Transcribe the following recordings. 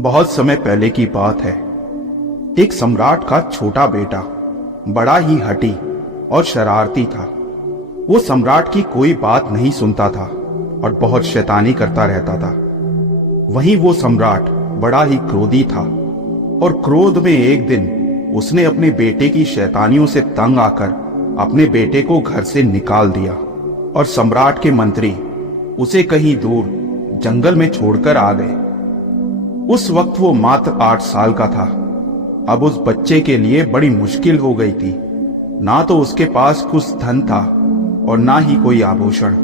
बहुत समय पहले की बात है। एक सम्राट का छोटा बेटा बड़ा ही हठी और शरारती था। वो सम्राट की कोई बात नहीं सुनता था और बहुत शैतानी करता रहता था। वहीं वो सम्राट बड़ा ही क्रोधी था और क्रोध में एक दिन उसने अपने बेटे की शैतानियों से तंग आकर अपने बेटे को घर से निकाल दिया और सम्राट के मंत्री उसे कहीं दूर जंगल में छोड़कर आ गए। उस वक्त वो मात्र 8 साल का था। अब उस बच्चे के लिए बड़ी मुश्किल हो गई थी। ना तो उसके पास कुछ धन था और ना ही कोई आभूषण।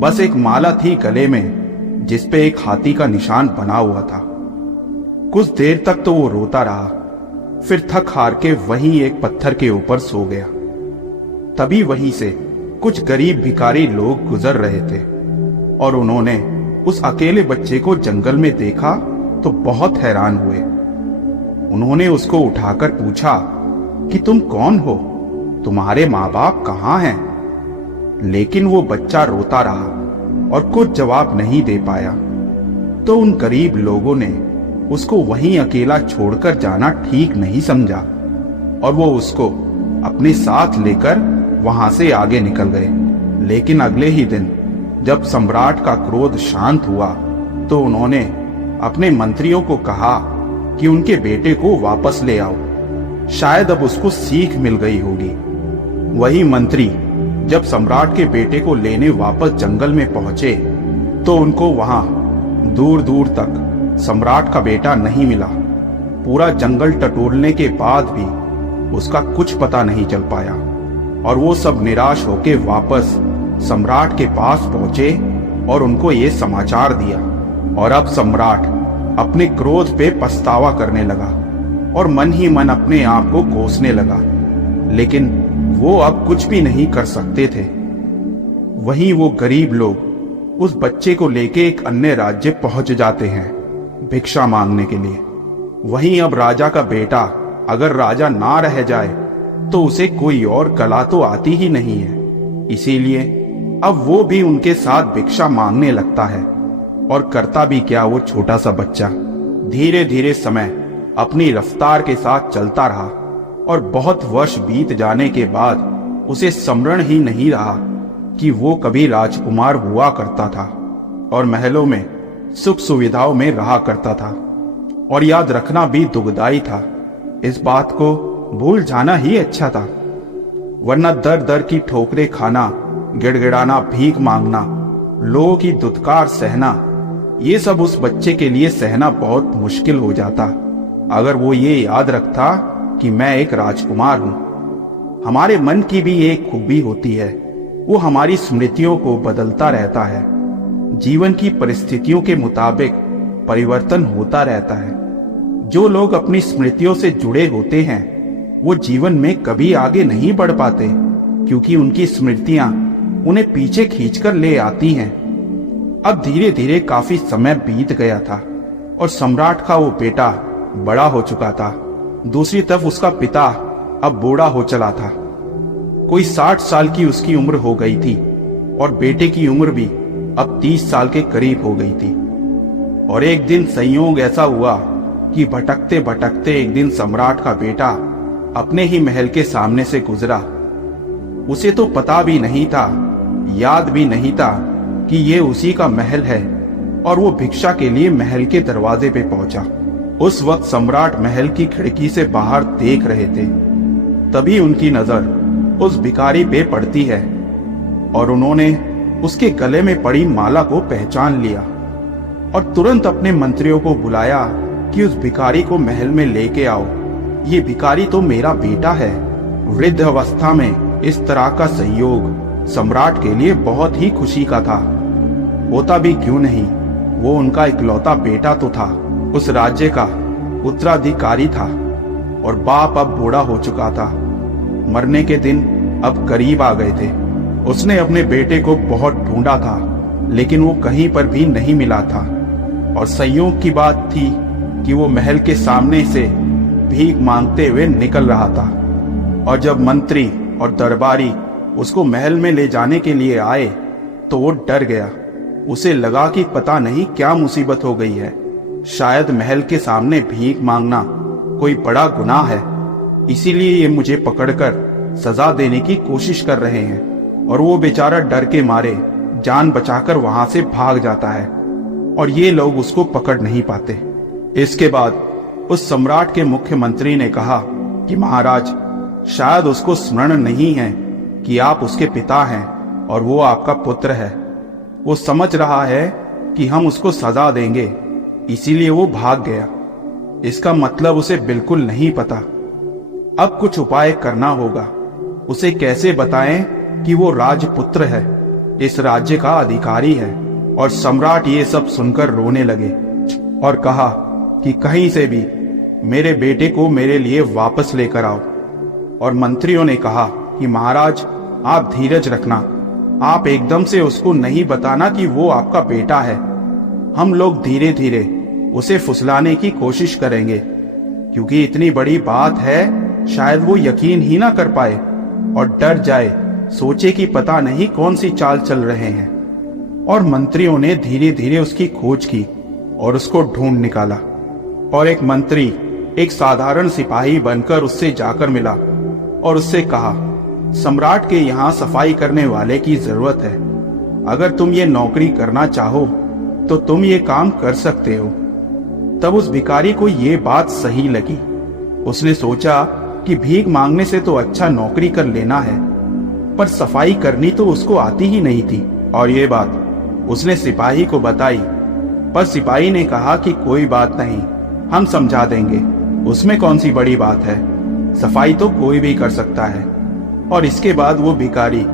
बस एक माला थी गले में जिसपे एक हाथी का निशान बना हुआ था। कुछ देर तक तो वो रोता रहा, फिर थक हार के वहीं एक पत्थर के ऊपर सो गया। तभी वहीं से कुछ गरीब भिखारी लोग गुजर रहे थे और उन्होंने उस अकेले बच्चे को जंगल में देखा तो बहुत हैरान हुए। उन्होंने उसको उठाकर पूछा कि तुम कौन हो, तुम्हारे माँ बाप कहाँ हैं? लेकिन वो बच्चा रोता रहा और कुछ जवाब नहीं दे पाया। तो उन गरीब लोगों ने उसको वहीं अकेला छोड़कर जाना ठीक नहीं समझा और वो उसको अपने साथ लेकर वहां से आगे निकल गए। लेकिन अगले ही दिन जब सम्राट का क्रोध शांत हुआ तो उन्होंने अपने मंत्रियों को कहा कि उनके बेटे को वापस ले आओ, शायद अब उसको सीख मिल गई होगी। वही मंत्री जब सम्राट के बेटे को लेने वापस जंगल में पहुंचे तो उनको वहां दूर दूर तक सम्राट का बेटा नहीं मिला। पूरा जंगल टटोलने के बाद भी उसका कुछ पता नहीं चल पाया और वो सब निराश होकर वापस सम्राट के पास पहुंचे और उनको ये समाचार दिया। और अब सम्राट अपने क्रोध पे पछतावा करने लगा और मन ही मन अपने आप को कोसने लगा, लेकिन वो अब कुछ भी नहीं कर सकते थे। वहीं वो गरीब लोग उस बच्चे को लेके एक अन्य राज्य पहुंच जाते हैं भिक्षा मांगने के लिए। वहीं अब राजा का बेटा अगर राजा ना रह जाए तो उसे कोई और कला तो आती ही नहीं है, इसीलिए अब वो भी उनके साथ भिक्षा मांगने लगता है। और करता भी क्या वो छोटा सा बच्चा, धीरे धीरे समय अपनी रफ्तार के साथ चलता रहा और बहुत वर्ष बीत जाने के बाद उसे स्मरण ही नहीं रहा कि वो कभी राजकुमार हुआ करता था और महलों में सुख सुविधाओं में रहा करता था। और याद रखना भी दुखदाई था। इस बात को भूल जाना ही अच्छा था, वरना दर दर की ठोकरें खाना, गिड़गिड़ाना, भीख मांगना, लोगों की दुत्कार सहना, ये सब उस बच्चे के लिए सहना बहुत मुश्किल हो जाता अगर वो ये याद रखता कि मैं एक राजकुमार हूं। हमारे मन की भी एक खूबी होती है, वो हमारी स्मृतियों को बदलता रहता है। जीवन की परिस्थितियों के मुताबिक परिवर्तन होता रहता है। जो लोग अपनी स्मृतियों से जुड़े होते हैं वो जीवन में कभी आगे नहीं बढ़ पाते, क्योंकि उनकी स्मृतियां उन्हें पीछे खींचकर ले आती हैं। अब धीरे धीरे काफी समय बीत गया था और सम्राट का वो बेटा बड़ा हो चुका था। दूसरी तरफ उसका पिता अब बूढ़ा हो चला था। कोई 60 साल की उसकी उम्र हो गई थी और बेटे की उम्र भी अब 30 साल के करीब हो गई थी। और एक दिन संयोग ऐसा हुआ कि भटकते भटकते एक दिन सम्राट का बेटा अपने ही महल के सामने से गुजरा। उसे तो पता भी नहीं था, याद भी नहीं था कि ये उसी का महल है, और वो भिक्षा के लिए महल के दरवाजे पे पहुंचा। उस वक्त सम्राट महल की खिड़की से बाहर देख रहे थे। तभी उनकी नजर उस भिखारी पे पड़ती है और उन्होंने उसके गले में पड़ी माला को पहचान लिया और तुरंत अपने मंत्रियों को बुलाया कि उस भिखारी को महल में लेके आओ। ये भिखारी तो मेरा बेटा है। वृद्ध अवस्था में इस तरह का संयोग सम्राट के लिए बहुत ही खुशी का था। होता भी क्यों नहीं, वो उनका इकलौता बेटा तो था, उस राज्य का उत्तराधिकारी था और बाप अब बूढ़ा हो चुका था। मरने के दिन अब करीब आ गए थे। उसने अपने बेटे को बहुत ढूंढा था, लेकिन वो कहीं पर भी नहीं मिला था। और संयोग की बात थी कि वो महल के सामने से भीख मांगते हुए निकल रहा था। और जब मंत्री और दरबारी उसको महल में ले जाने के लिए आए तो वो डर गया। उसे लगा कि पता नहीं क्या मुसीबत हो गई है। शायद महल के सामने भीख मांगना कोई बड़ा गुनाह है, इसीलिए ये मुझे पकड़कर सजा देने की कोशिश कर रहे हैं। और वो बेचारा डर के मारे जान बचाकर वहां से भाग जाता है और ये लोग उसको पकड़ नहीं पाते। इसके बाद उस सम्राट के मुख्यमंत्री ने कहा कि महाराज, शायद उसको स्मरण नहीं है कि आप उसके पिता हैं और वो आपका पुत्र है। वो समझ रहा है कि हम उसको सजा देंगे, इसीलिए वो भाग गया। इसका मतलब उसे बिल्कुल नहीं पता। अब कुछ उपाय करना होगा। उसे कैसे बताएं कि वो राजपुत्र है, इस राज्य का अधिकारी है। और सम्राट ये सब सुनकर रोने लगे और कहा कि कहीं से भी मेरे बेटे को मेरे लिए वापस लेकर आओ। और मंत्रियों ने कहा कि महाराज, आप धीरज रखना, आप एकदम से उसको नहीं बताना कि वो आपका बेटा है। हम लोग धीरे धीरे उसे फुसलाने की कोशिश करेंगे, क्योंकि इतनी बड़ी बात है, शायद वो यकीन ही ना कर पाए और डर जाए, सोचे कि पता नहीं कौन सी चाल चल रहे हैं। और मंत्रियों ने धीरे धीरे उसकी खोज की और उसको ढूंढ निकाला। और एक मंत्री एक साधारण सिपाही बनकर उससे जाकर मिला और उससे कहा, सम्राट के यहाँ सफाई करने वाले की जरूरत है। अगर तुम ये नौकरी करना चाहो तो तुम ये काम कर सकते हो। तब उस भिखारी को ये बात सही लगी। उसने सोचा कि भीख मांगने से तो अच्छा नौकरी कर लेना है, पर सफाई करनी तो उसको आती ही नहीं थी। और ये बात उसने सिपाही को बताई, पर सिपाही ने कहा कि कोई बात नहीं, हम समझा देंगे, उसमें कौन सी बड़ी बात है, सफाई तो कोई भी कर सकता है। और इसके बाद वो भिखारी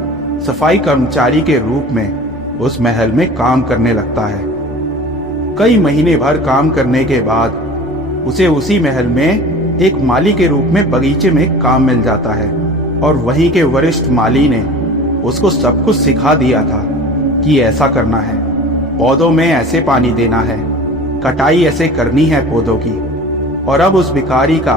सफाई कर्मचारी के रूप में उस महल में काम करने लगता है। कई महीने भर काम करने के बाद उसे उसी महल में एक माली के रूप में बगीचे में काम मिल जाता है। और वहीं के वरिष्ठ माली ने उसको सब कुछ सिखा दिया था कि ऐसा करना है, पौधों में ऐसे पानी देना है, कटाई ऐसे करनी है पौधों की। और अब उस भिखारी का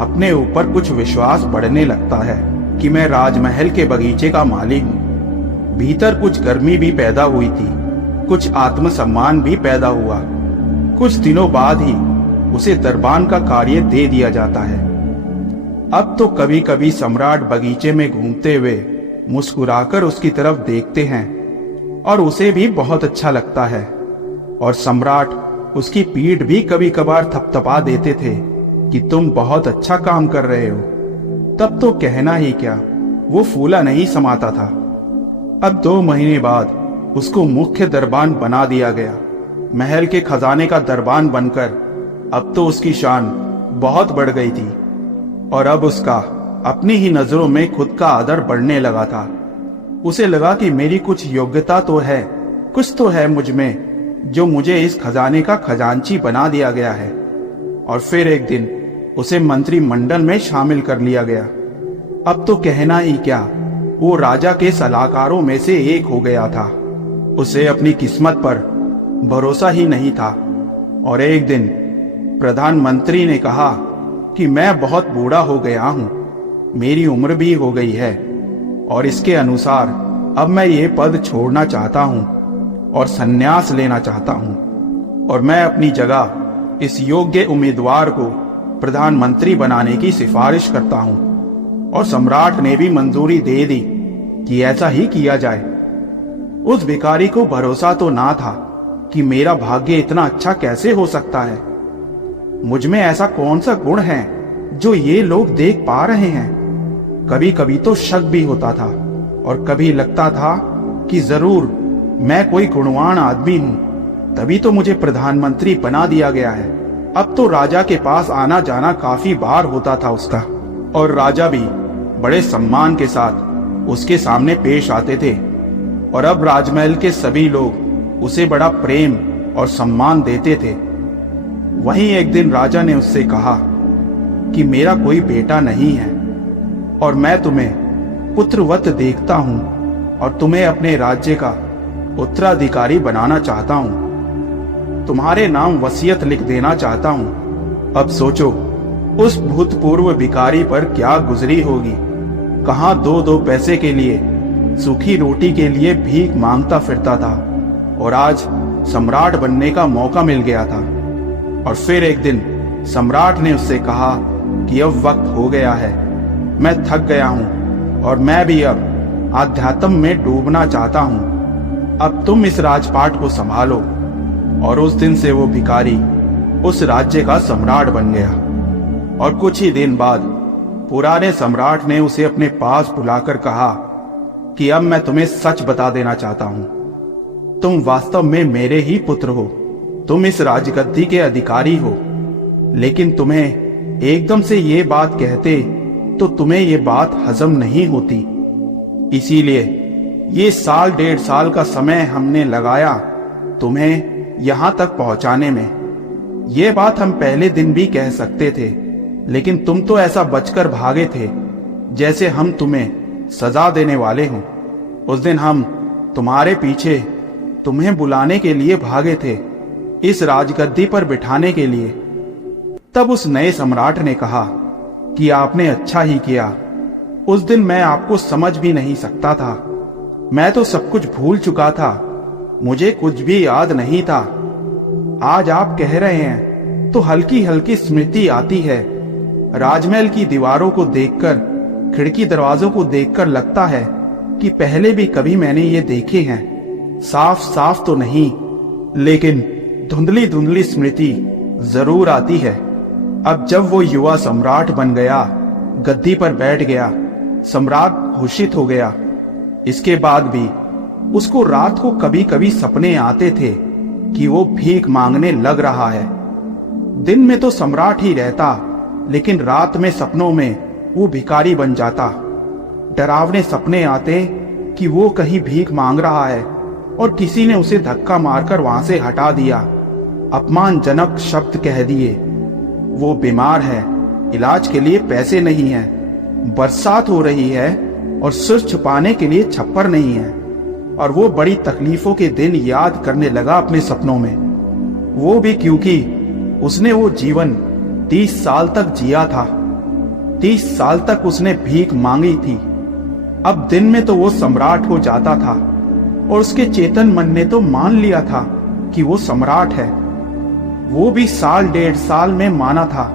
अपने ऊपर कुछ विश्वास बढ़ने लगता है कि मैं राजमहल के बगीचे का माली हूँ। भीतर कुछ गर्मी भी पैदा हुई थी, कुछ आत्मसम्मान भी पैदा हुआ। कुछ दिनों बाद ही उसे दरबान का कार्य दे दिया जाता है। अब तो कभी कभी सम्राट बगीचे में घूमते हुए मुस्कुराकर उसकी तरफ देखते हैं और उसे भी बहुत अच्छा लगता है। और सम्राट उसकी पीठ भी कभी कभार थपथपा देते थे कि तुम बहुत अच्छा काम कर रहे हो। तब तो कहना ही क्या, वो फूला नहीं समाता था। अब 2 महीने बाद उसको मुख्य दरबान बना दिया गया। महल के खजाने का दरबान बनकर अब तो उसकी शान बहुत बढ़ गई थी और अब उसका अपनी ही नजरों में खुद का आदर बढ़ने लगा था। उसे लगा कि मेरी कुछ योग्यता तो है, कुछ तो है मुझ में, जो मुझे इस खजाने का खजांची बना दिया गया है। और फिर एक दिन उसे मंत्रिमंडल में शामिल कर लिया गया। अब तो कहना ही क्या, वो राजा के सलाहकारों में से एक हो गया था। उसे अपनी किस्मत पर भरोसा ही नहीं था। और एक दिन प्रधानमंत्री ने कहा कि मैं बहुत बूढ़ा हो गया हूं, मेरी उम्र भी हो गई है और इसके अनुसार अब मैं ये पद छोड़ना चाहता हूं और संन्यास लेना चाहता हूं और मैं अपनी जगह इस योग्य उम्मीदवार को प्रधानमंत्री बनाने की सिफारिश करता हूं। और सम्राट ने भी मंजूरी दे दी कि ऐसा ही किया जाए। उस भिखारी को भरोसा तो ना था कि मेरा भाग्य इतना अच्छा कैसे हो सकता है। मुझ में ऐसा कौन सा गुण है जो ये लोग देख पा रहे हैं। कभी कभी तो शक भी होता था और कभी लगता था कि जरूर मैं कोई गुणवान आदमी हूं, तभी तो मुझे प्रधानमंत्री बना दिया गया है। अब तो राजा के पास आना जाना काफी बार होता था उसका, और राजा भी बड़े सम्मान के साथ उसके सामने पेश आते थे। और अब राजमहल के सभी लोग उसे बड़ा प्रेम और सम्मान देते थे। वहीं एक दिन राजा ने उससे कहा कि मेरा कोई बेटा नहीं है और मैं तुम्हें पुत्रवत देखता हूं और तुम्हें अपने राज्य का उत्तराधिकारी बनाना चाहता हूं। तुम्हारे नाम वसीयत लिख देना चाहता हूं। अब सोचो उस भूतपूर्व भिखारी पर क्या गुजरी होगी। कहां 2-2 पैसे के लिए, सूखी रोटी के लिए भीख मांगता फिरता था और आज सम्राट बनने का मौका मिल गया था। और फिर एक दिन सम्राट ने उससे कहा कि अब वक्त हो गया है, मैं थक गया हूं और मैं भी अब आध्यात्म में डूबना चाहता हूं। अब तुम इस राजपाट को संभालो। और उस दिन से वो भिखारी उस राज्य का सम्राट बन गया। और कुछ ही दिन बाद पुराने सम्राट ने उसे अपने पास बुलाकर कहा कि अब मैं तुम्हें सच बता देना चाहता हूं, तुम वास्तव में मेरे ही पुत्र हो, तुम इस राजगद्दी के अधिकारी हो। लेकिन तुम्हें एकदम से ये बात कहते तो तुम्हें ये बात हजम नहीं होती, इसीलिए ये 1.5 साल का समय हमने लगाया तुम्हें यहां तक पहुंचाने में। ये बात हम पहले दिन भी कह सकते थे, लेकिन तुम तो ऐसा बचकर भागे थे जैसे हम तुम्हें सजा देने वाले हों। उस दिन हम तुम्हारे पीछे तुम्हें बुलाने के लिए भागे थे, इस राजगद्दी पर बिठाने के लिए। तब उस नए सम्राट ने कहा कि आपने अच्छा ही किया। उस दिन मैं आपको समझ भी नहीं सकता था, मैं तो सब कुछ भूल चुका था, मुझे कुछ भी याद नहीं था। आज आप कह रहे हैं तो हल्की हल्की स्मृति आती है। राजमहल की दीवारों को देखकर, खिड़की दरवाजों को देखकर लगता है कि पहले भी कभी मैंने ये देखे हैं। साफ साफ तो नहीं, लेकिन धुंधली धुंधली स्मृति जरूर आती है। अब जब वो युवा सम्राट बन गया, गद्दी पर बैठ गया, सम्राट घोषित हो गया, इसके बाद भी उसको रात को कभी कभी सपने आते थे कि वो भीख मांगने लग रहा है। दिन में तो सम्राट ही रहता, लेकिन रात में सपनों में वो भिखारी बन जाता। डरावने सपने आते कि वो कहीं भीख मांग रहा है और किसी ने उसे धक्का मारकर वहां से हटा दिया, अपमानजनक शब्द कह दिए। वो बीमार है, इलाज के लिए पैसे नहीं हैं, बरसात हो रही है और सिर छुपाने के लिए छप्पर नहीं है। और वो बड़ी तकलीफों के दिन याद करने लगा अपने सपनों में। वो भी क्योंकि उसने वो जीवन 30 साल तक जिया था। 30 साल तक उसने भीख मांगी थी। अब दिन में तो वो सम्राट हो जाता था और उसके चेतन मन ने तो मान लिया था कि वो सम्राट है। वो भी 1.5 साल में माना था,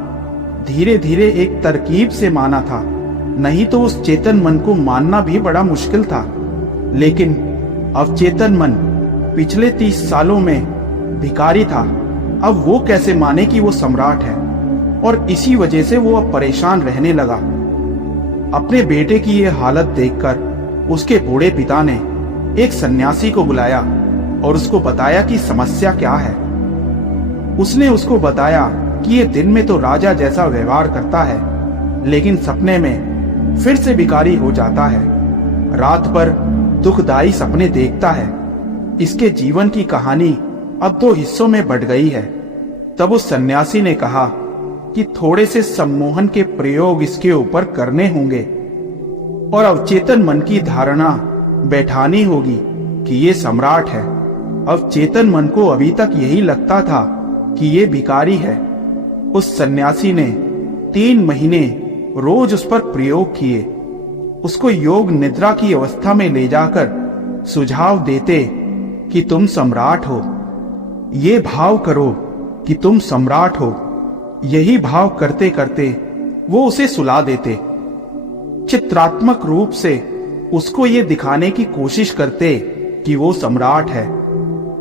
धीरे धीरे एक तरकीब से माना था, नहीं तो उस चेतन मन को मानना भी बड़ा मुश्किल था। लेकिन अब चेतन मन पिछले 30 सालों में भिखारी था, अब वो कैसे माने कि वो सम्राट है। और इसी वजह से वो अब परेशान रहने लगा। अपने बेटे की ये हालत देखकर उसके बूढ़े पिता ने एक सन्यासी को बुलाया और उसको बताया कि समस्या क्या है। उसने उसको बताया कि ये दिन में तो राजा जैसा व्यवहार करता है, लेकिन सपने में फिर से भिखारी हो जाता है। रात भर दुखदाई सपने देखता है। इसके जीवन की कहानी अब 2 हिस्सों में बंट गई है। तब उस सन्यासी ने कहा कि थोड़े से सम्मोहन के प्रयोग इसके ऊपर करने होंगे और अवचेतन मन की धारणा बैठानी होगी कि ये सम्राट है। अवचेतन मन को अभी तक यही लगता था कि ये भिखारी है। उस सन्यासी ने 3 महीने रोज उस पर प्रयोग किए, उसको योग निद्रा की अवस्था में ले जाकर सुझाव देते कि तुम सम्राट हो, ये भाव करो कि तुम सम्राट हो। यही भाव करते करते वो उसे सुला देते। चित्रात्मक रूप से उसको ये दिखाने की कोशिश करते कि वो सम्राट है।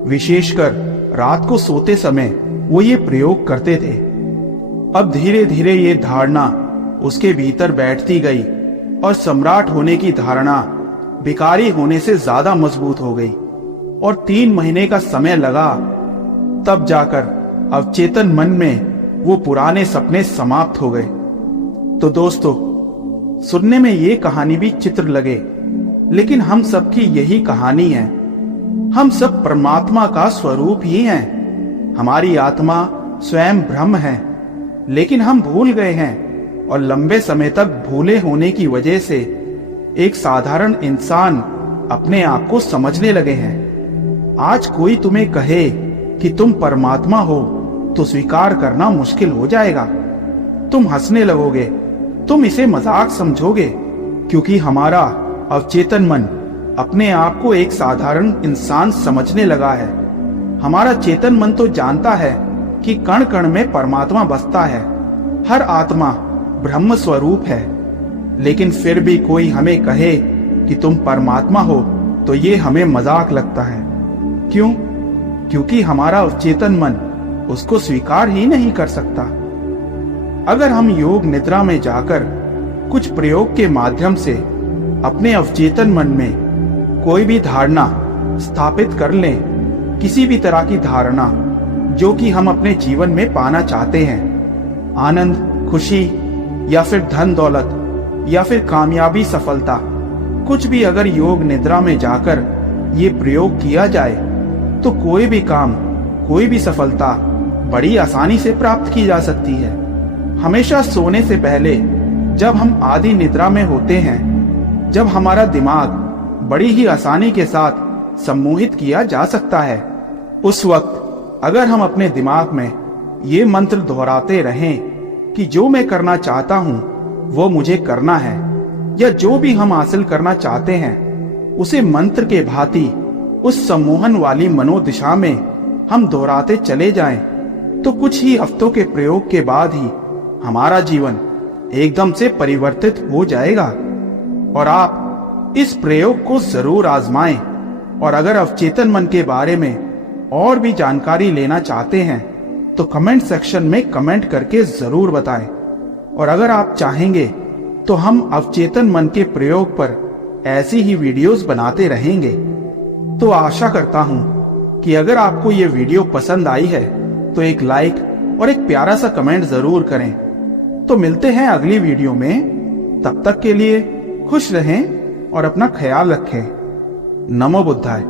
विशेषकर रात को सोते समय वो ये प्रयोग करते थे। अब धीरे धीरे ये धारणा उसके भीतर बैठती गई और सम्राट होने की धारणा भिखारी होने से ज्यादा मजबूत हो गई। और 3 महीने का समय लगा, तब जाकर अवचेतन मन में वो पुराने सपने समाप्त हो गए। तो दोस्तों, सुनने में ये कहानी भी चित्र लगे, लेकिन हम सबकी यही कहानी है। हम सब परमात्मा का स्वरूप ही हैं। हमारी आत्मा स्वयं ब्रह्म है, लेकिन हम भूल गए हैं और लंबे समय तक भूले होने की वजह से एक साधारण इंसान अपने आप को समझने लगे हैं। आज कोई तुम्हें कहे कि तुम परमात्मा हो तो स्वीकार करना मुश्किल हो जाएगा। तुम हंसने लगोगे, तुम इसे मजाक समझोगे, क्योंकि हमारा अवचेतन मन अपने आप को एक साधारण इंसान समझने लगा है। हमारा चेतन मन तो जानता है कि कण कण में परमात्मा बसता है, हर आत्मा ब्रह्म स्वरूप है, लेकिन फिर भी कोई हमें कहे कि तुम परमात्मा हो तो ये हमें मजाक लगता है। क्यों? क्योंकि हमारा अवचेतन मन उसको स्वीकार ही नहीं कर सकता। अगर हम योग निद्रा में जाकर कुछ प्रयोग के माध्यम से अपने अवचेतन मन में कोई भी धारणा स्थापित कर लें, किसी भी तरह की धारणा जो कि हम अपने जीवन में पाना चाहते हैं, आनंद, खुशी या फिर धन दौलत या फिर कामयाबी, सफलता, कुछ भी अगर योग निद्रा में जाकर ये प्रयोग किया जाए तो कोई भी काम, कोई भी सफलता बड़ी आसानी से प्राप्त की जा सकती है। हमेशा सोने से पहले जब हम आदि निद्रा में होते हैं, जब हमारा दिमाग बड़ी ही आसानी के साथ सम्मोहित किया जा सकता है, उस वक्त अगर हम अपने दिमाग में ये मंत्र दोहराते रहें कि जो मैं करना चाहता हूं वो मुझे करना है, या जो भी हम हासिल करना चाहते हैं उसे मंत्र के भांति उस सम्मोहन वाली मनोदिशा में हम दोहराते चले जाएं, तो कुछ ही हफ्तों के प्रयोग के बाद ही हमारा जीवन एकदम से परिवर्तित हो जाएगा। और आप इस प्रयोग को जरूर आजमाएं। और अगर अवचेतन मन के बारे में और भी जानकारी लेना चाहते हैं तो कमेंट सेक्शन में कमेंट करके जरूर बताएं। और अगर आप चाहेंगे तो हम अवचेतन मन के प्रयोग पर ऐसी ही वीडियोस बनाते रहेंगे। तो आशा करता हूं कि अगर आपको ये वीडियो पसंद आई है तो एक लाइक और एक प्यारा सा कमेंट जरूर करें। तो मिलते हैं अगली वीडियो में, तब तक के लिए खुश रहें और अपना ख्याल रखें। नमो बुद्धाय।